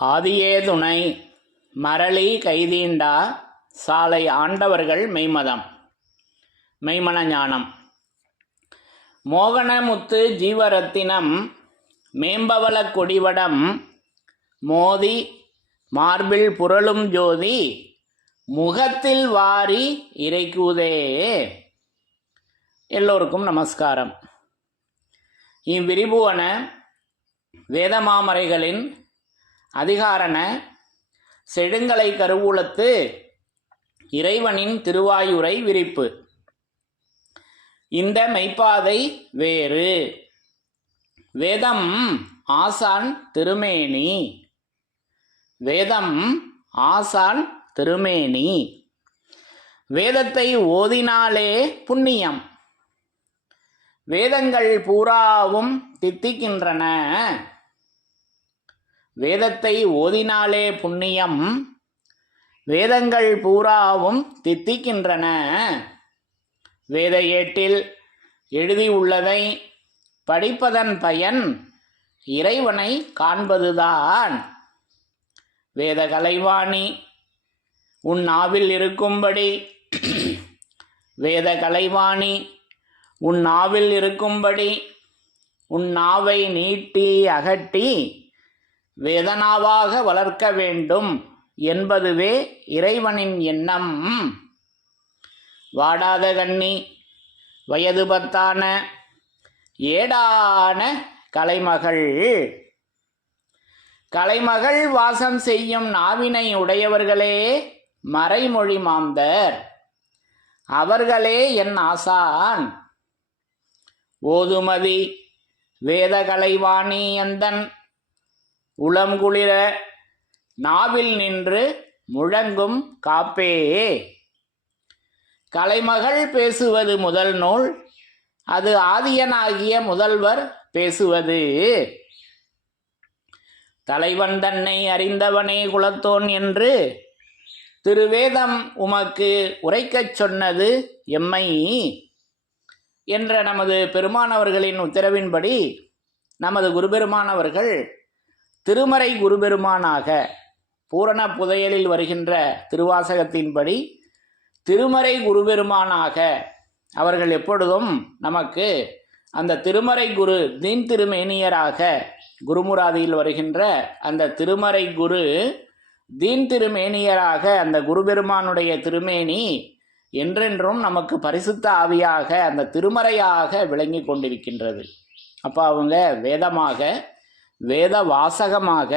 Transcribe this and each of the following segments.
ஆதியே துணை மரளி கைதீண்டா சாலை ஆண்டவர்கள் மெய்மதம். மெய்மன ஞானம். மோகனமுத்து ஜீவரத்தினம் மேம்பவள கொடிவடம் மோதி மார்பில் புரளும் ஜோதி முகத்தில் வாரி இறைக்குதே. எல்லோருக்கும் நமஸ்காரம். இவ்விரிபுவன வேதமாமரைகளின் அதிகாரண செடுங்கலை கருவூலத்து இறைவனின் திருவாயுரை விரிப்பு. இந்த மெய்ப்பாதை வேறு. வேதம் ஆசான் திருமேனி. வேதம் ஆசான் திருமேனி. வேதத்தை ஓதினாலே புண்ணியம். வேதங்கள் பூராவும் தித்திக்கின்றன. வேதத்தை ஓதினாலே புண்ணியம் வேதங்கள் பூராவும் தித்திக்கின்றன. வேத ஏட்டில் எழுதியுள்ளதை படிப்பதன் பயன் இறைவனை காண்பதுதான். வேத கலைவாணி உன் நாவில் இருக்கும்படி. வேத கலைவாணி உன் நாவில் இருக்கும்படி. உன் நாவை நீட்டி அகட்டி வேதனாவாக வளர்க்க வேண்டும் என்பதுவே இறைவனின் எண்ணம். வாடாத கண்ணி வயது பத்தான ஏடான கலைமகள். கலைமகள் வாசம் செய்யும் நாவினை உடையவர்களே மறைமொழி மாந்தர். அவர்களே என் ஆசான். ஓதுமதி வேதகலைவாணி எந்தன் உளங்குளிர நாவில் நின்று முழங்கும் காப்பே. கலைமகள் பேசுவது முதல் நூல் அது ஆதியனாகிய முதல்வர் பேசுவது. தலைவன் தன்னை அறிந்தவனே குலத்தோன் என்று திருவேதம் உமக்கு உரைக்கச் சொன்னது எம்மை? என்ற நமது பெருமானவர்களின் உத்தரவின்படி நமது குருபெருமானவர்கள் திருமறை குருபெருமானாக பூரண புதையலில் வருகின்ற திருவாசகத்தின்படி திருமறை குருபெருமானாக அவர்கள் எப்பொழுதும் நமக்கு அந்த திருமறை குரு தீன் திருமேனியராக குருமுராதியில் வருகின்ற அந்த திருமறை குரு தீன் திருமேனியராக அந்த குருபெருமானுடைய திருமேனி என்றென்றும் நமக்கு பரிசுத்த ஆவியாக அந்த திருமறையாக விளங்கி கொண்டிருக்கின்றது. அப்போ அவங்க வேதமாக வேத வாசகமாக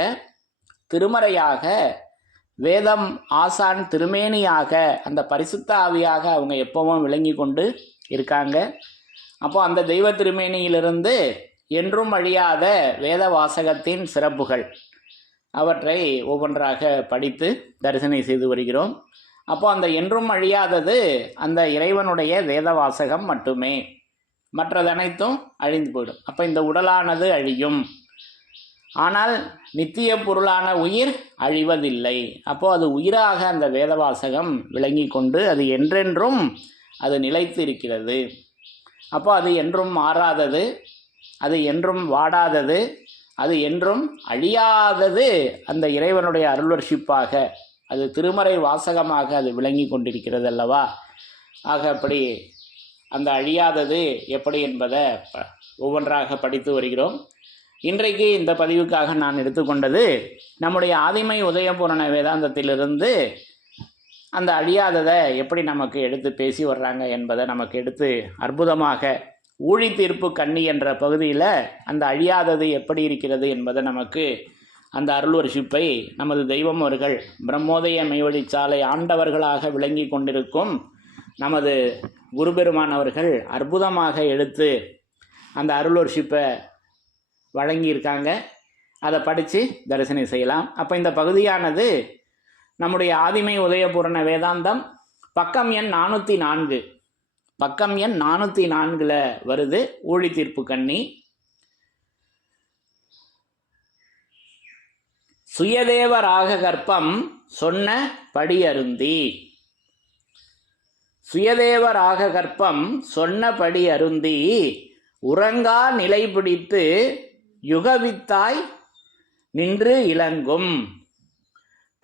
திருமறையாக வேதம் ஆசான் திருமேனியாக அந்த பரிசுத்த ஆவியாக அவங்க எப்பவும் விளங்கி கொண்டு இருக்காங்க. அப்போ அந்த தெய்வ திருமேனியிலிருந்து என்றும் அழியாத வேத வாசகத்தின் சிறப்புகள் அவற்றை ஒவ்வொன்றாக படித்து தரிசனை செய்து வருகிறோம். அப்போ அந்த என்றும் அழியாதது அந்த இறைவனுடைய வேத வாசகம் மட்டுமே. மற்றதனைத்தும் அழிந்து போயிடும். அப்போ இந்த உடலானது அழியும். ஆனால் நித்திய பொருளான உயிர் அழிவதில்லை. அப்போ அது உயிராக அந்த வேதவாசகம் விளங்கி கொண்டு அது என்றென்றும் அது நிலைத்து இருக்கிறது அப்போ அது என்றும் மாறாதது அது என்றும் வாடாதது அது என்றும் அழியாதது அந்த இறைவனுடைய அருள்வர்ஷிப்பாக அது திருமறை வாசகமாக அது விளங்கி கொண்டிருக்கிறது அல்லவா ஆக அப்படி அந்த அழியாதது எப்படி என்பதை ப- ஒவ்வொன்றாக படித்து வருகிறோம். இன்றைக்கு இந்த பதிவுக்காக நான் எடுத்துக்கொண்டது நம்முடைய ஆதிமை உதயபூரண வேதாந்தத்திலிருந்து அந்த அழியாததை எப்படி நமக்கு எடுத்து பேசி வர்றாங்க என்பதை நமக்கு எடுத்து அற்புதமாக ஊழி தீர்ப்பு கண்ணி என்ற பகுதியில் அந்த அழியாதது எப்படி இருக்கிறது என்பதை நமக்கு அந்த அருள்வர்ஷிப்பை நமது தெய்வம் அவர்கள் பிரம்மோதய மெய்வழி சாலை ஆண்டவர்களாக விளங்கி கொண்டிருக்கும் நமது குருபெருமான் அவர்கள் அற்புதமாக எடுத்து அந்த அருள்வர்ஷிப்பை வழங்கியிருக்காங்க. அதை படித்து தரிசனை செய்யலாம். அப்போ இந்த பகுதியானது நம்முடைய ஆதிமை உதயபூரண வேதாந்தம். பக்கம் எண் நானூற்றி நான்கு. பக்கம் எண் நானூற்றி நான்கில் வருது. ஊழி தீர்ப்பு கண்ணி. சுயதேவ ராக கற்பம் சொன்ன படி அருந்தி சுயதேவ ராக கற்பம் சொன்னபடி அருந்தி உறங்கா நிலை பிடித்து யுகவித்தாய் நின்று இலங்கும்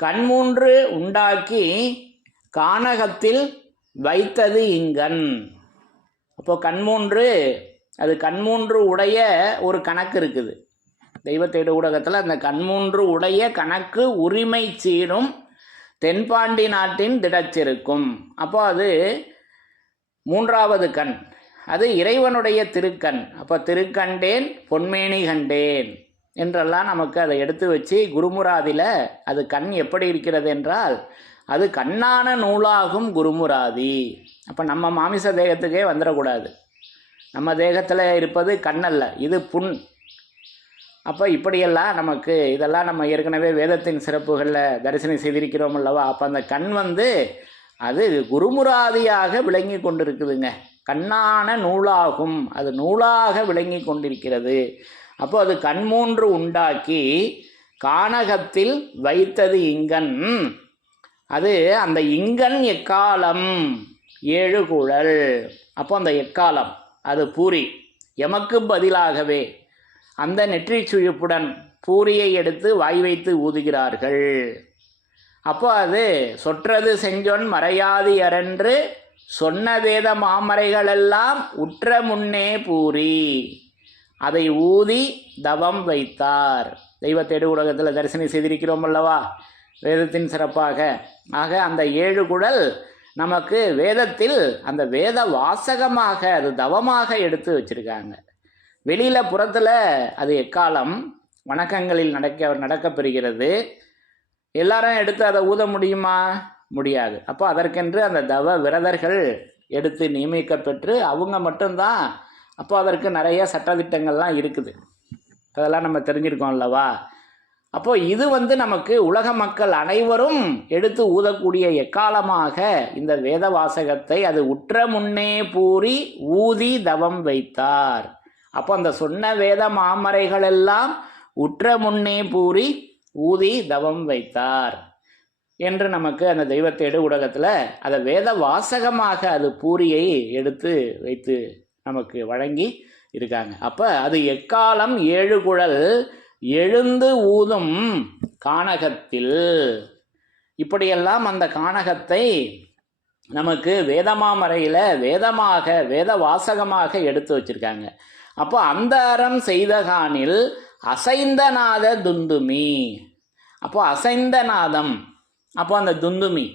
கண்மூன்று உண்டாக்கி கானகத்தில் வைத்தது இங்கன். அப்போ கண்மூன்று அது கண்மூன்று உடைய ஒரு கணக்கு இருக்குது. தெய்வத்தேடு ஊடகத்தில் அந்த கண்மூன்று உடைய கணக்கு உரிமை சீரும் தென்பாண்டி நாட்டின் திடச்சிருக்கும். அப்போ அது மூன்றாவது கண். அது இறைவனுடைய திருக்கண். அப்போ திருக்கண்டேன் பொன்மேனி கண்டேன் என்றெல்லாம் நமக்கு அதை எடுத்து வச்சு குருமுராதியில் அது கண் எப்படி இருக்கிறது என்றால் அது கண்ணான நூலாகும் குருமுராதி. அப்போ நம்ம மாமிச தேகத்துக்கே வந்துடக்கூடாது. நம்ம தேகத்தில் இருப்பது கண்ணல்ல இது புண். அப்போ இப்படியெல்லாம் நமக்கு இதெல்லாம் நம்ம ஏற்கனவே வேதத்தின் சிறப்புகளில் தரிசனம் செய்திருக்கிறோம் அல்லவா? அப்போ அந்த கண் வந்து அது குருமுராதியாக விளங்கி கொண்டிருக்குதுங்க. கண்ணான நூலாகும். அது நூலாக விளங்கி கொண்டிருக்கிறது. அப்போ அது கண்மூன்று உண்டாக்கி கானகத்தில் வைத்தது இங்கன். அது அந்த இங்கன் எக்காலம்? ஏழு குழல். அப்போ அந்த எக்காலம்? அது பூரி. எமக்கு பதிலாகவே அந்த நெற்றி சுழிப்புடன் பூரியை எடுத்து வாய் வைத்து ஊதுகிறார்கள். அப்போ அது சொற்றது செஞ்சொன் மறையாது அரன்று சொன்ன வேத மாமரைகளெல்லாம் உற்ற முன்னே பூரி. அதை ஊதி தவம் வைத்தார். தெய்வ தேடு உலகத்தில் தரிசனம் செய்திருக்கிறோம் அல்லவா? வேதத்தின் சிறப்பாக. ஆக அந்த ஏழு குழல் நமக்கு வேதத்தில் அந்த வேத வாசகமாக அது தவமாக எடுத்து வச்சிருக்காங்க. வெளியில் புறத்தில் அது எக்காலம்? வணக்கங்களில் நடக்க நடக்கப்பெறுகிறது எல்லாரும் எடுத்து அதை ஊத முடியுமா? முடியாது. அப்போ அதற்கென்று அந்த தவ விரதர்கள் எடுத்து நியமிக்கப்பெற்று அவங்க மட்டும்தான் அப்போ அதற்கு நிறைய சட்டதிட்டங்கள்லாம் இருக்குது. அதெல்லாம் நம்ம தெரிஞ்சிருக்கோம் அல்லவா? அப்போ இது வந்து நமக்கு உலக மக்கள் அனைவரும் எடுத்து ஊதக்கூடிய எக்காலமாக இந்த வேத வாசகத்தை அது உற்ற முன்னே பூரி ஊதி தவம் வைத்தார். அப்போ அந்த சொன்ன வேத மாமரைகள் எல்லாம் உற்ற முன்னே பூரி ஊதி தவம் வைத்தார். என்று நமக்கு அந்த தெய்வத்தேடு ஊடகத்தில் அதை வேத வாசகமாக அது பூரியை எடுத்து வைத்து நமக்கு வழங்கி இருக்காங்க. அப்போ அது எக்காலம் ஏழு குழல் எழுந்து ஊதும் கானகத்தில்? இப்படியெல்லாம் அந்த கானகத்தை நமக்கு வேதமாமறையில் வேதமாக வேத வாசகமாக எடுத்து வச்சிருக்காங்க. அப்போ அந்த அறம் செய்தகானில் அசைந்தநாத துந்துமி. அப்போ அசைந்த நாதம் அப்போ அந்த துந்துமி.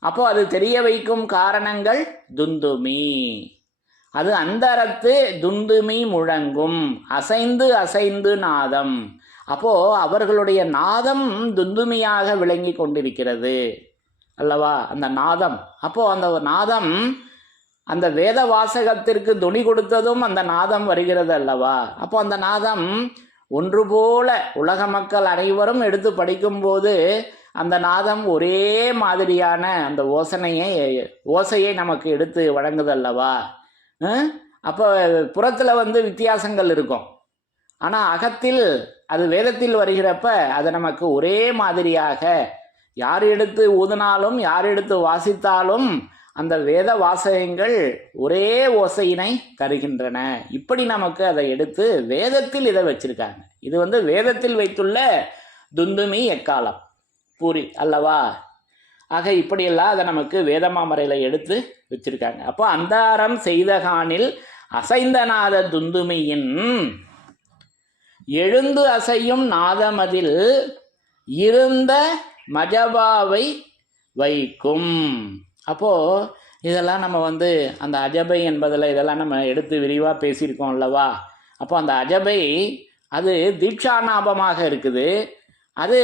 அப்போ அது தெரிய வைக்கும் காரணங்கள் துந்துமி. அது அந்தரத்து துந்துமி முழங்கும். அசைந்து அசைந்து நாதம். அப்போ அவர்களுடைய நாதம் துந்துமியாக விளங்கி கொண்டிருக்கிறது. அல்லவா? அந்த நாதம். அப்போ அந்த நாதம் அந்த வேத வாசகத்திற்கு துணி கொடுத்ததும் அந்த நாதம் வருகிறது அல்லவா? அப்போ அந்த நாதம் ஒன்று போல உலக மக்கள் அனைவரும் எடுத்து படிக்கும்போது அந்த நாதம் ஒரே மாதிரியான அந்த ஓசனையை ஓசையை நமக்கு எடுத்து வழங்குது அல்லவா? அப்போ புறத்தில் வந்து வித்தியாசங்கள் இருக்கும். ஆனால் அகத்தில் அது வேதத்தில் வருகிறப்ப அது நமக்கு ஒரே மாதிரியாக யார் எடுத்து ஊதினாலும் யார் எடுத்து வாசித்தாலும் அந்த வேத வாசகங்கள் ஒரே ஓசையினை தருகின்றன. இப்படி நமக்கு அதை எடுத்து வேதத்தில் இதை வச்சிருக்காங்க. இது வந்து வேதத்தில் வைத்துள்ள துந்துமி எக்காலம். பூரி அல்லவா? ஆக இப்படியெல்லாம் அதை நமக்கு வேதமாமறையில் எடுத்து வச்சுருக்காங்க. அப்போ அந்தாரம் செய்தகானில் அசைந்தநாத துந்துமியின் எழுந்து அசையும் நாதமதில் இருந்த மஜபாவை வைக்கும். அப்போது இதெல்லாம் நம்ம வந்து அந்த அஜபை என்பதில் இதெல்லாம் நம்ம எடுத்து விரிவாக பேசியிருக்கோம் அல்லவா? அப்போ அந்த அஜபை அது தீட்சாநாபமாக இருக்குது. அது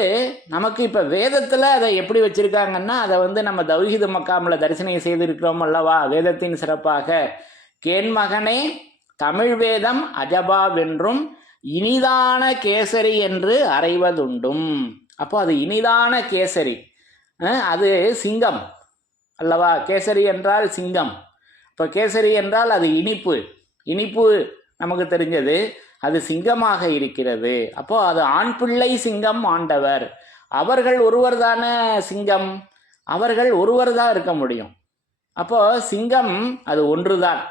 நமக்கு இப்போ வேதத்தில் அதை எப்படி வச்சுருக்காங்கன்னா அதை வந்து நம்ம தௌஹித மக்காமில் தரிசனம் செய்திருக்கிறோம் அல்லவா? வேதத்தின் சிறப்பாக. கேன்மகனே தமிழ் வேதம் அஜபாவென்றும் இனிதான கேசரி என்று அறைவதுண்டும். அப்போ அது இனிதான கேசரி. அது சிங்கம். அல்லவா? கேசரி என்றால் சிங்கம். இப்போ கேசரி என்றால் அது இனிப்பு. இனிப்பு நமக்கு தெரிஞ்சது. அது சிங்கமாக இருக்கிறது. அப்போ அது ஆண் பிள்ளை சிங்கம் ஆண்டவர். அவர்கள் ஒருவர் தானே சிங்கம்? அவர்கள் ஒருவர் தான் இருக்க முடியும். அப்போ சிங்கம் அது ஒன்றுதான்.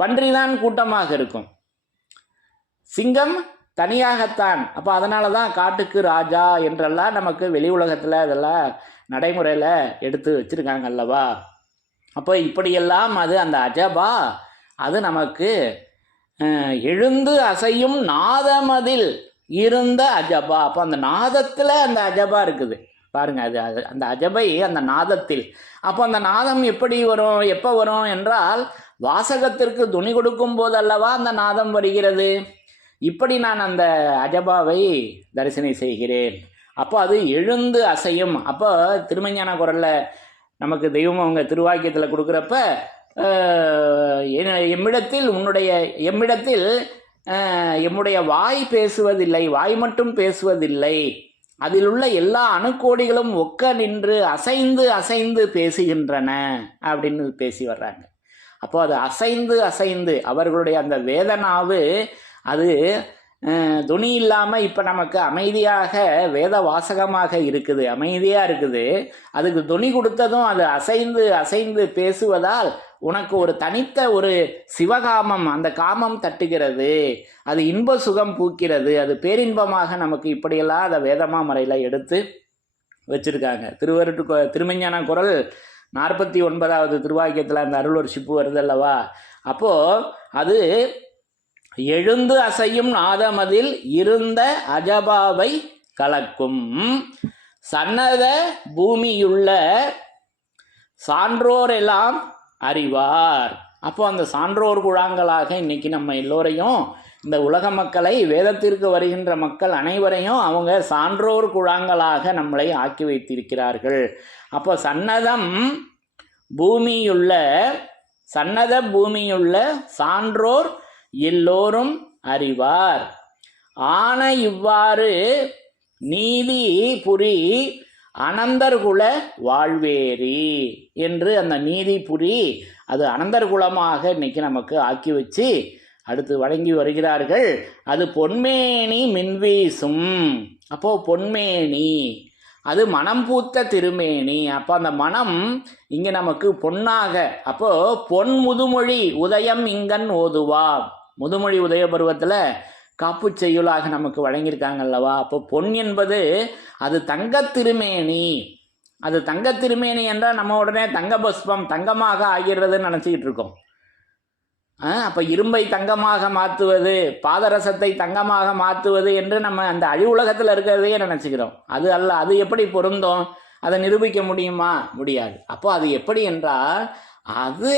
பன்றிதான் கூட்டமாக இருக்கும். சிங்கம் தனியாகத்தான். அப்போ அதனால தான் காட்டுக்கு ராஜா என்றெல்லாம் நமக்கு வெளி உலகத்தில் அதெல்லாம் நடைமுறையில் எடுத்து வச்சிருக்காங்க அல்லவா? அப்போ இப்படியெல்லாம் அது அந்த அஜபா அது நமக்கு எழுந்து அசையும் நாதமதில் இருந்த அஜபா. அப்போ அந்த நாதத்தில் அந்த அஜபா இருக்குது. பாருங்கள் அது அது அந்த அஜபை அந்த நாதத்தில். அப்போ அந்த நாதம் எப்படி வரும் எப்போ வரும் என்றால் வாசகத்திற்கு துணி கொடுக்கும் போதல்லவா அந்த நாதம் வருகிறது? இப்படி நான் அந்த அஜபாவை தரிசனை செய்கிறேன். அப்போ அது எழுந்து அசையும். அப்போ திருமஞான குரலில் நமக்கு தெய்வம் அவங்க திருவாக்கியத்தில் கொடுக்குறப்ப எம்மிடத்தில் உன்னுடைய எம்மிடத்தில் எம்முடைய வாய் பேசுவதில்லை வாய் மட்டும் பேசுவதில்லை. அதில் உள்ள எல்லா அணுக்கோடிகளும் ஒக்க நின்று அசைந்து அசைந்து பேசுகின்றன அப்படின்னு பேசி வர்றாங்க. அப்போ அது அசைந்து அசைந்து அவர்களுடைய அந்த வேதனாவு அது துணி இல்லாமல் இப்போ நமக்கு அமைதியாக வேத வாசகமாக இருக்குது அமைதியாக இருக்குது. அதுக்கு துணி கொடுத்ததும் அது அசைந்து அசைந்து பேசுவதால் உனக்கு ஒரு தனித்த ஒரு சிவகாமம் அந்த காமம் தட்டுகிறது. அது இன்ப சுகம் பூக்கிறது. அது பேரின்பமாக நமக்கு இப்படியெல்லாம் அதை வேதமா முறையில் எடுத்து வச்சிருக்காங்க. திருவருட்டு திருமஞான குரல் நாற்பத்தி ஒன்பதாவது திருவாக்கியத்தில் அந்த அருள் சிப்பு வருது அல்லவா? அப்போது அது எழுந்து அசையும் நாதமதில் இருந்த அஜபாவை கலக்கும். சன்னத பூமியுள்ள சான்றோரெல்லாம் அறிவார். அப்போ அந்த சான்றோர் குழாங்களாக இன்னைக்கு நம்ம எல்லோரையும் இந்த உலக மக்களை வேதத்திற்கு வருகின்ற மக்கள் அனைவரையும் அவங்க சான்றோர் குழாங்களாக நம்மளை ஆக்கி வைத்திருக்கிறார்கள். அப்போ சன்னதம் பூமியுள்ள சன்னத பூமியுள்ள சான்றோர் எல்லோரும் அறிவார். ஆன இவ்வாறு நீதி புரி அனந்தர்குல வாழ்வேரி என்று அந்த நீதிபுரி அது அனந்தர்குலமாக இன்னைக்கு நமக்கு ஆக்கி வச்சு அடுத்து வழங்கி வருகிறார்கள். அது பொன்மேனி மின்வீசும். அப்போ பொன்மேனி அது மனம் பூத்த திருமேனி. அப்போ அந்த மனம் இங்கே நமக்கு பொன்னாக அப்போ பொன் முதுமொழி உதயம் இங்கன் ஓதுவா. முதுமொழி உதய பருவத்தில் காப்புச் செய்யுளாக நமக்கு வழங்கியிருக்காங்க அல்லவா அப்போ பொன் என்பது அது தங்கத் திருமேனி. அது தங்கத் திருமேனி என்றால் நம்ம உடனே தங்க புஷ்பம் தங்கமாக ஆகிறதுன்னு நினச்சிக்கிட்டு இருக்கோம். அப்போ இரும்பை தங்கமாக மாற்றுவது பாதரசத்தை தங்கமாக மாற்றுவது என்று நம்ம அந்த அழிவுலகத்தில் இருக்கிறதையே நினச்சிக்கிறோம். அது அல்ல அது எப்படி பொருந்தும்? அதை நிரூபிக்க முடியுமா? முடியாது. அப்போ அது எப்படி என்றால் அது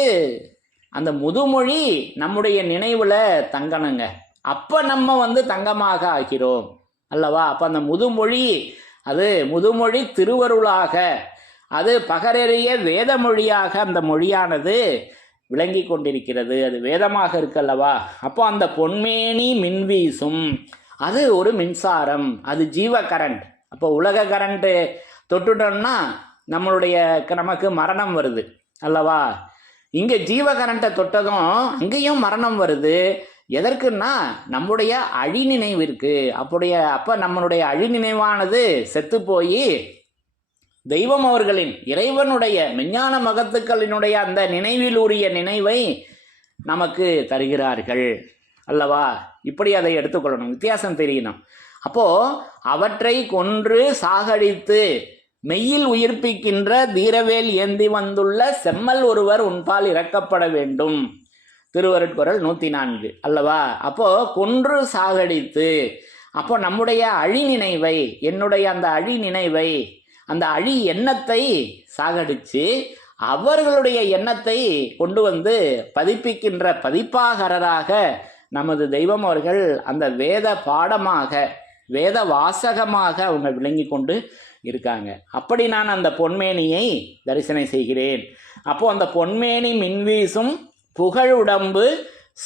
அந்த முதுமொழி நம்முடைய நினைவில் தங்கணுங்க. அப்போ நம்ம வந்து தங்கமாக ஆகிறோம். அல்லவா? அப்போ அந்த முதுமொழி அது முதுமொழி திருவருளாக அது பகரெறிய வேத மொழியாக அந்த மொழியானது விளங்கி கொண்டிருக்கிறது. அது வேதமாக இருக்கல்லவா? அப்போ அந்த பொன்மேனி மின்வீசும் அது ஒரு மின்சாரம் அது ஜீவ கரண்ட். அப்போ உலக கரண்ட்டு தொட்டுட்டோம்னா நம்மளுடைய நமக்கு மரணம் வருது. அல்லவா? இங்கே ஜீவ கரண்ட்டை தொட்டதும் அங்கேயும் மரணம் வருது. எதற்குன்னா நம்முடைய அழிநினைவிற்கு அப்படிய அப்போ நம்மளுடைய அழிநினைவானது செத்து போய் தெய்வம் அவர்களின் இறைவனுடைய விஞ்ஞான மகத்துக்களினுடைய அந்த நினைவில் உரிய நினைவை நமக்கு தருகிறார்கள். அல்லவா? இப்படி அதை எடுத்துக்கொள்ளணும். வித்தியாசம் தெரியணும். அப்போ அவற்றை கொன்று சாகடித்து மெய்யில் உயிர்ப்பிக்கின்ற தீரவேல் ஏந்தி வந்துள்ள செம்மல் ஒருவர் உன்பால் இறக்கப்பட வேண்டும். திருவருட்குரல் நூற்றி நான்கு அல்லவா? அப்போ கொன்று சாகடித்து அப்போ நம்முடைய அழி நினைவை என்னுடைய அந்த அழி நினைவை அந்த அழி எண்ணத்தை சாகடிச்சு அவர்களுடைய எண்ணத்தை கொண்டு வந்து பதிப்பிக்கின்ற பதிப்பாகரராக நமது தெய்வம் அவர்கள் அந்த வேத பாடமாக வேத வாசகமாக அவங்க விளங்கி கொண்டு இருக்காங்க. அப்படி நான் அந்த பொன்மேனியை தரிசனம் செய்கிறேன். அப்போ அந்த பொன்மேனி மின்வீசும் புகழுடம்பு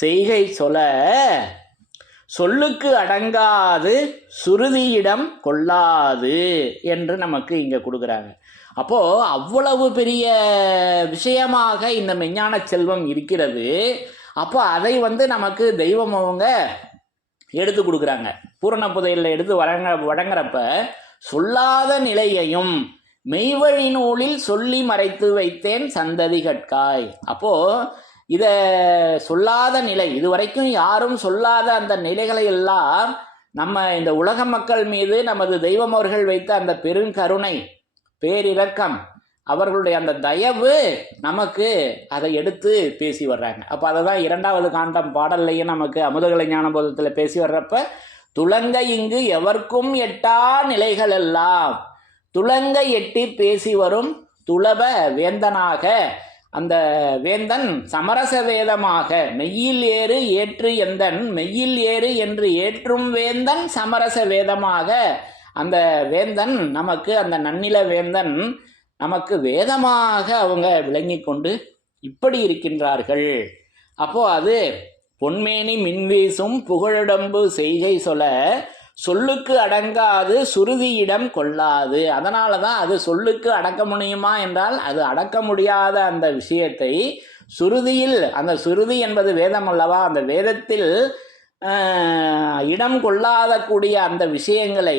செய்கை சொல சொல்லுக்கு அடங்காது சுருதியிடம் கொள்ளாது என்று நமக்கு இங்கே கொடுக்குறாங்க. அப்போ அவ்வளவு பெரிய விஷயமாக இந்த மெஞ்ஞான செல்வம் இருக்கிறது. அப்போ அதை வந்து நமக்கு தெய்வம் அவங்க எடுத்து கொடுக்குறாங்க. பூரண புதையலில் எடுத்து வழங்க வழங்குறப்ப சொல்லாத நிலையையும் மெய்வழி நூலில் சொல்லி மறைத்து வைத்தேன் சந்ததி கட்காய் அப்போ இதை சொல்லாத நிலை இதுவரைக்கும் யாரும் சொல்லாத அந்த நிலைகளை எல்லாம் நம்ம இந்த உலக மக்கள் மீது நமது தெய்வம் அவர்கள் வைத்த அந்த பெருங்கருணை பேரிரக்கம் அவர்களுடைய அந்த தயவு நமக்கு அதை எடுத்து பேசி வர்றாங்க. அப்போ அதை தான் இரண்டாவது காண்டம் பாடல்லையும் நமக்கு அமுதகலை ஞானபோதத்தில் பேசி வர்றப்ப துலங்க இங்கு எவர்க்கும் எட்டா நிலைகள் எல்லாம். துலங்க எட்டி பேசி வரும் துளப வேந்தனாக. அந்த வேந்தன் சமரச வேதமாக மெய்யில் ஏறு ஏற்று எந்தன் மெய்யில் ஏறு என்று ஏற்றும் வேந்தன் சமரச வேதமாக அந்த வேந்தன் நமக்கு அந்த நன்னில வேந்தன் நமக்கு வேதமாக அவங்க விளங்கி கொண்டு இப்படி இருக்கின்றார்கள். அப்போ அது பொன்மேனி மின்வீசும் புகழுடம்பு செய்கை சொல்ல சொல்லுக்கு அடங்காது சுருதியிடம் கொள்ளாது. அதனால தான் அது சொல்லுக்கு அடக்க முடியுமா என்றால் அது அடக்க முடியாத அந்த விஷயத்தை சுருதியில் அந்த சுருதி என்பது வேதம் அல்லவா? அந்த வேதத்தில் இடம் கொள்ளாதக்கூடிய அந்த விஷயங்களை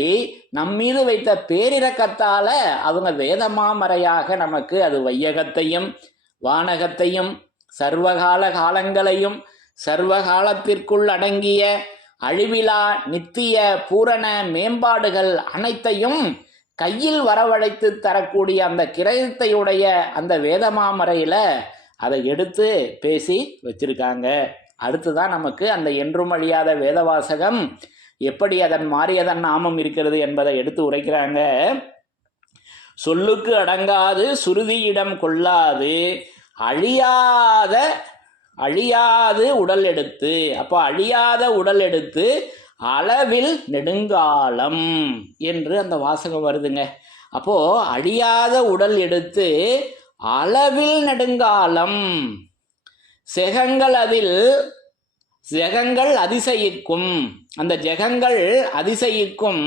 நம் மீது வைத்த பேரிரக்கத்தால அவங்க வேதமாமறையாக நமக்கு அது வையகத்தையும் வானகத்தையும் சர்வகால காலங்களையும் சர்வகாலத்திற்குள் அடங்கிய அழிவிலா நித்திய பூரண மேம்பாடுகள் அனைத்தையும் கையில் வரவழைத்து தரக்கூடிய அந்த கிரயத்தையுடைய அந்த வேதமாமறையில் அதை எடுத்து பேசி வச்சிருக்காங்க. அடுத்துதான் நமக்கு அந்த என்றும் அழியாத வேதவாசகம் எப்படி அதன் மாறியதன் நாமம் இருக்கிறது என்பதை எடுத்து உரைக்கிறாங்க. சொல்லுக்கு அடங்காது சுருதியிடம் கொள்ளாது அழியாத அழியாது உடல் எடுத்து அப்போ அழியாத உடல் எடுத்து அளவில் நெடுங்காலம் என்று அந்த வாசகம் வருதுங்க. அப்போ அழியாத உடல் எடுத்து அளவில் நெடுங்காலம் செகங்கள் அதில் ஜெகங்கள் அதிசயிக்கும். அந்த ஜெகங்கள் அதிசயிக்கும்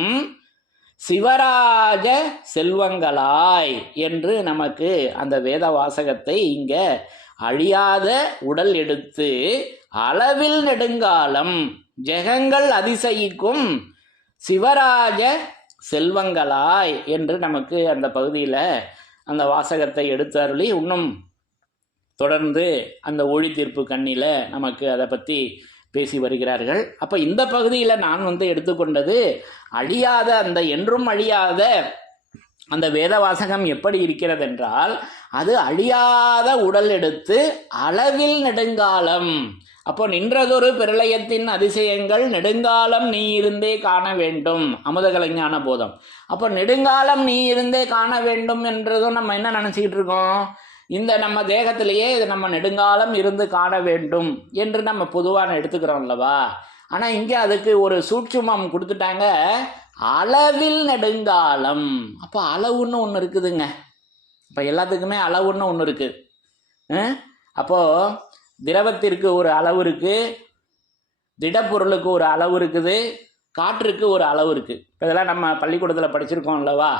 சிவராஜ செல்வங்களாய் என்று நமக்கு அந்த வேத வாசகத்தை இங்கே அழியாத உடல் எடுத்து அளவில் நெடுங்காலம் ஜெகங்கள் அதிசயிக்கும் சிவராஜ செல்வங்களாய் என்று நமக்கு அந்த பகுதியில் அந்த வாசகத்தை எடுத்து அருளி இன்னும் தொடர்ந்து அந்த ஒழி தீர்ப்பு கண்ணியில் நமக்கு அதை பற்றி பேசி வருகிறார்கள். அப்போ இந்த பகுதியில் நான் வந்து எடுத்துக்கொண்டது அழியாத அந்த என்றும் அழியாத அந்த வேத வாசகம் எப்படி இருக்கிறது என்றால் அது அழியாத உடல் எடுத்து அளவில் நெடுங்காலம். அப்போ நின்றதொரு பிரளயத்தின் அதிசயங்கள் நெடுங்காலம் நீ இருந்தே காண வேண்டும். அமுதகலைஞான போதம். அப்போ நெடுங்காலம் நீ இருந்தே காண வேண்டும் என்றதும் நம்ம என்ன நினச்சிக்கிட்டு இருக்கோம்? இந்த நம்ம தேகத்திலேயே இது நம்ம நெடுங்காலம் இருந்து காண வேண்டும் என்று நம்ம பொதுவான எடுத்துக்கிறோம் அல்லவா? ஆனால் இங்கே அதுக்கு ஒரு சூட்சுமம் கொடுத்துட்டாங்க. அளவில் நெடுங்காலம். அப்போ அளவுன்னு ஒன்று இருக்குதுங்க. இப்போ எல்லாத்துக்குமே அளவுன்னு ஒன்று இருக்குது அப்போது திரவத்திற்கு ஒரு அளவு இருக்குது திடப்பொருளுக்கு ஒரு அளவு இருக்குது காற்றுக்கு ஒரு அளவு இருக்குது இதெல்லாம் நம்ம பள்ளிக்கூடத்தில் படிச்சிருக்கோம் அல்லவா?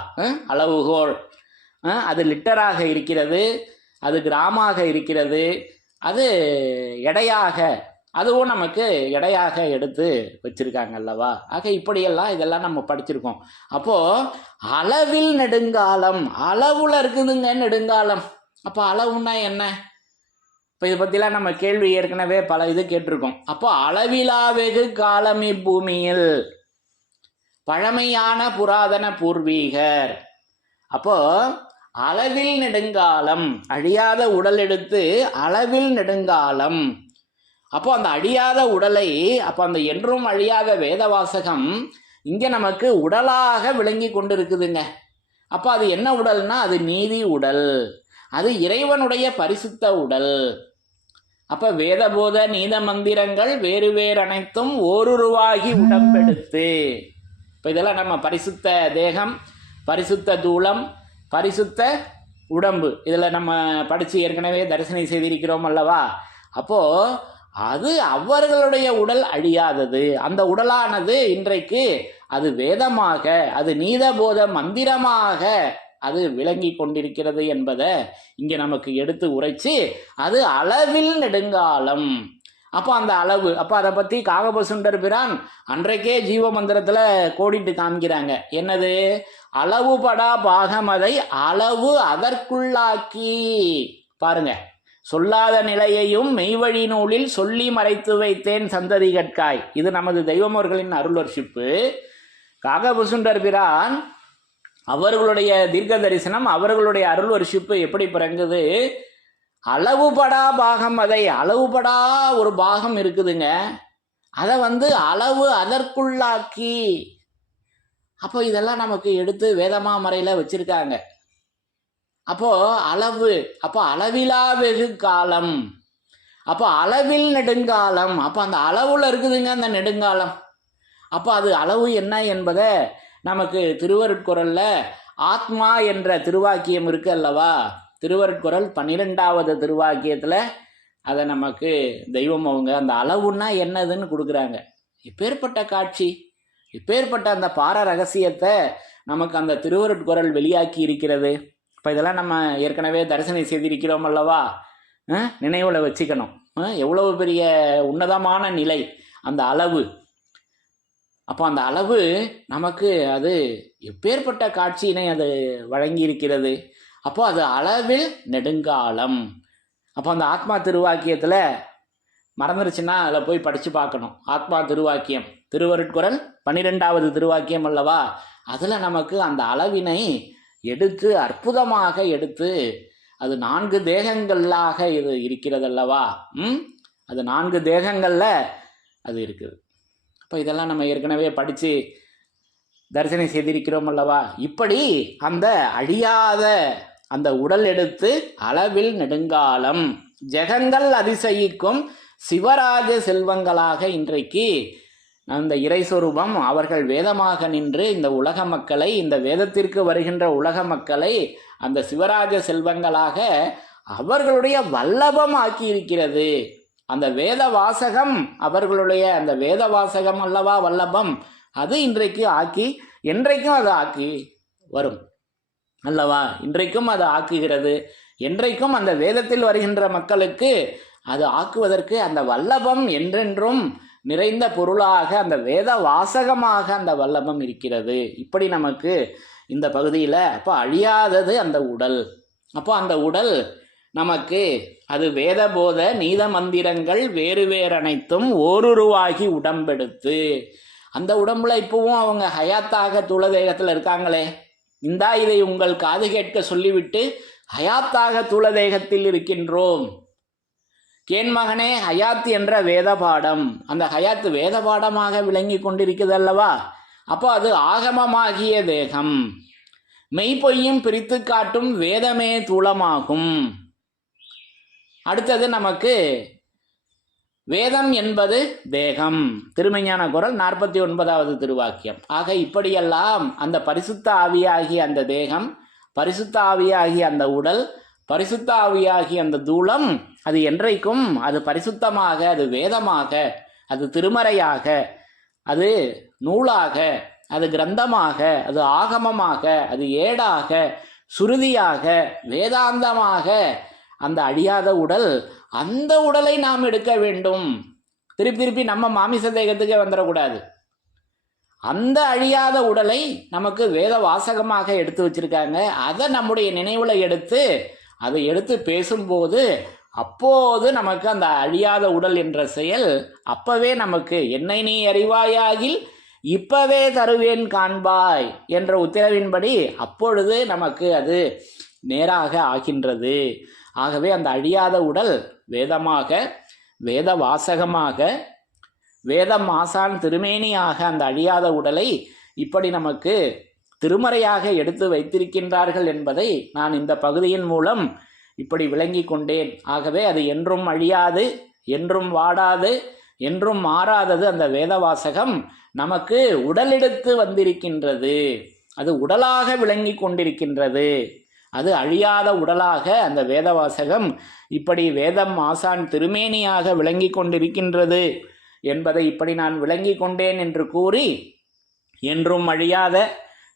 அளவுகோல். அது லிட்டராக இருக்கிறது அது கிராமாக இருக்கிறது அது எடையாக அதுவும் நமக்கு எடையாக எடுத்து வச்சிருக்காங்க அல்லவா? ஆக இப்படியெல்லாம் இதெல்லாம் நம்ம படிச்சிருக்கோம். அப்போ அளவில் நெடுங்காலம் அளவுல இருக்குதுங்க நெடுங்காலம். அப்போ அளவுன்னா என்ன? இப்போ இதை பற்றிலாம் நம்ம கேள்வி ஏற்கனவே பல இது கேட்டிருக்கோம். அப்போ அளவிலா வெகு காலம் இப்பூமியில் பழமையான புராதன பூர்வீகர். அப்போ அளவில் நெடுங்காலம் அழியாத உடல் எடுத்து அளவில் நெடுங்காலம். அப்போ அந்த அழியாத உடலை அப்போ அந்த என்றும் அழியாத வேதவாசகம் இங்கே நமக்கு உடலாக விளங்கி கொண்டு இருக்குதுங்க அப்போ அது என்ன உடல்னா அது நீதி உடல். அது இறைவனுடைய பரிசுத்த உடல். அப்போ வேதபோத நீத மந்திரங்கள் வேறு வேறு அனைத்தும் ஓருருவாகி உடம்பெடுத்து. இப்போ இதெல்லாம் நம்ம பரிசுத்த தேகம் பரிசுத்த தூளம் பரிசுத்த உடம்பு. இதில் நம்ம படித்து ஏற்கனவே தரிசனை செய்திருக்கிறோம் அல்லவா? அப்போ அது அவர்களுடைய உடல் அழியாதது. அந்த உடலானது இன்றைக்கு அது வேதமாக அது நீதபோத மந்திரமாக அது விளங்கி கொண்டிருக்கிறது என்பதை இங்கே நமக்கு எடுத்து உரைச்சு அது அளவில் நெடுங்காலம். அப்போ அந்த அளவு அப்போ அதை பற்றி காகபசுண்டர் பிரான் அன்றைக்கே ஜீவ மந்திரத்தில் கோடிட்டு காமிக்கிறாங்க என்னது? அளவுபடா பாகமதை அளவு அதற்குள்ளாக்கி. பாருங்க. சொல்லாத நிலையையும் மெய்வழி நூலில் சொல்லி மறைத்து வைத்தேன் சந்ததி கட்காய் இது நமது தெய்வமோர்களின் அருளர்ஷிப்பு. காகபுசுண்டர் பிரான் அவர்களுடைய தீர்க்க தரிசனம் அவர்களுடைய அருள் வர்ஷிப்பு எப்படி பிறங்குது? அளவுபடா பாகம் அதை அளவுபடா ஒரு பாகம் இருக்குதுங்க. அதை வந்து அளவு அதற்குள்ளாக்கி அப்போ இதெல்லாம் நமக்கு எடுத்து வேதமாமறையில் வச்சுருக்காங்க. அப்போ அளவு அப்போ அளவிலா வெகு காலம் அப்போ அளவில் நெடுங்காலம். அப்போ அந்த அளவில் இருக்குதுங்க அந்த நெடுங்காலம். அப்போ அது அளவு என்ன என்பதை நமக்கு திருவருட்குறளில் ஆத்மா என்ற திருவாக்கியம் இருக்கு அல்லவா? திருவருட்குறள் பன்னிரெண்டாவது திருவாக்கியத்தில் அதை நமக்கு தெய்வம் அவங்க அந்த அளவுன்னா என்னதுன்னு கொடுக்குறாங்க. இப்பேற்பட்ட காட்சி இப்பேற்பட்ட அந்த பார ரகசியத்தை நமக்கு அந்த திருவருட்குறள் வெளியாக்கி இருக்கிறது. இப்போ இதெல்லாம் நம்ம ஏற்கனவே தரிசனம் செய்திருக்கிறோம் அல்லவா? நினைவில் வச்சுக்கணும். எவ்வளவு பெரிய உன்னதமான நிலை அந்த அளவு. அப்போ அந்த அளவு நமக்கு அது எப்பேற்பட்ட காட்சியினை அது வழங்கி இருக்கிறது அப்போ அது அளவில் நெடுங்காலம். அப்போ அந்த ஆத்மா திருவாக்கியத்தில் மறந்துருச்சுன்னா அதில் போய் படித்து பார்க்கணும். ஆத்மா திருவாக்கியம். திருவருட்குரல் பன்னிரெண்டாவது திருவாக்கியம் அல்லவா? அதில் நமக்கு அந்த அளவினை எடுத்து அற்புதமாக எடுத்து அது நான்கு தேகங்களாக இது இருக்கிறது அல்லவா ம்? அது நான்கு தேகங்களில் அது இருக்குது. அப்போ இதெல்லாம் நம்ம ஏற்கனவே படித்து தரிசனம் செய்திருக்கிறோம் அல்லவா? இப்படி அந்த அழியாத அந்த உடல் எடுத்து அளவில் நெடுங்காலம் ஜெகங்கள் அதிசயிக்கும் சிவராஜ செல்வங்களாக இன்றைக்கு அந்த இறைஸ்வரூபம் அவர்கள் வேதமாக நின்று இந்த உலக மக்களை இந்த வேதத்திற்கு வருகின்ற உலக மக்களை அந்த சிவராஜ செல்வங்களாக அவர்களுடைய வல்லபம் ஆக்கி இருக்கிறது அந்த வேத வாசகம் அவர்களுடைய அந்த வேத வாசகம் அல்லவா வல்லபம் அது இன்றைக்கு ஆக்கி என்றைக்கும் அது ஆக்கி வரும். அல்லவா? இன்றைக்கும் அது ஆக்குகிறது. என்றைக்கும் அந்த வேதத்தில் வருகின்ற மக்களுக்கு அது ஆக்குவதற்கு அந்த வல்லபம் என்றென்றும் நிறைந்த பொருளாக அந்த வேத வாசகமாக அந்த வல்லபம் இருக்கிறது. இப்படி நமக்கு இந்த பகுதியில் அப்போ அழியாதது அந்த உடல். அப்போ அந்த உடல் நமக்கு அது வேத போத நீத மந்திரங்கள் வேறு வேறு அனைத்தும் ஓருருவாகி உடம்பெடுத்து. அந்த உடம்புல இப்பவும் அவங்க ஹயாத்தாக தூளதேகத்தில் இருக்காங்களே. இந்தா இதை உங்கள் காது கேட்க சொல்லிவிட்டு ஹயாத்தாக தூளதேகத்தில் இருக்கின்றோம். என் மகனே ஹயாத் என்ற வேத பாடம் அந்த ஹயாத் வேத பாடமாக விளங்கி கொண்டிருக்கிறது அல்லவா அப்போ அது ஆகமமாகிய தேகம். மெய்ப்பொய்யும் பிரித்து காட்டும் வேதமே தூளமாகும். அடுத்தது நமக்கு வேதம் என்பது தேகம். திருமஞான குரல் நாற்பத்தி ஒன்பதாவது திருவாக்கியம். ஆக இப்படியெல்லாம் அந்த பரிசுத்த ஆவியாகிய அந்த தேகம் பரிசுத்த ஆவியாகிய அந்த உடல் பரிசுத்தாவியாகி அந்த தூளம் அது என்றைக்கும் அது பரிசுத்தமாக அது வேதமாக அது திருமறையாக அது நூலாக அது கிரந்தமாக அது ஆகமமாக அது ஏடாக சுருதியாக வேதாந்தமாக அந்த அழியாத உடல் அந்த உடலை நாம் எடுக்க வேண்டும். திருப்பி திருப்பி நம்ம மாமிச தேகத்துக்கே வந்துடக்கூடாது. அந்த அழியாத உடலை நமக்கு வேத வாசகமாக எடுத்து வச்சிருக்காங்க. அதை நம்முடைய நினைவுல எடுத்து அதை எடுத்து பேசும்போது அப்போது நமக்கு அந்த அழியாத உடல் என்ற செயல் அப்பவே நமக்கு என்னை நீ அறிவாயாகில் இப்பவே தருவேன் காண்பாய் என்ற உத்தரவின்படி அப்பொழுது நமக்கு அது நேராக ஆகின்றது. ஆகவே அந்த அழியாத உடல் வேதமாக வேத வாசகமாக வேதம் ஆசான் திருமேனியாக அந்த அழியாத உடலை இப்படி நமக்கு திருமறையாக எடுத்து வைத்திருக்கின்றார்கள் என்பதை நான் இந்த பகுதியின் மூலம் இப்படி விளங்கி கொண்டேன். ஆகவே அது என்றும் அழியாது என்றும் வாடாது என்றும் மாறாதது அந்த வேதவாசகம் நமக்கு உடலெடுத்து வந்திருக்கின்றது. அது உடலாக விளங்கி கொண்டிருக்கின்றது. அது அழியாத உடலாக அந்த வேதவாசகம் இப்படி வேதம் ஆசான் திருமேனியாக விளங்கி கொண்டிருக்கின்றது என்பதை இப்படி நான் விளங்கி கொண்டேன் என்று கூறி என்றும் அழியாத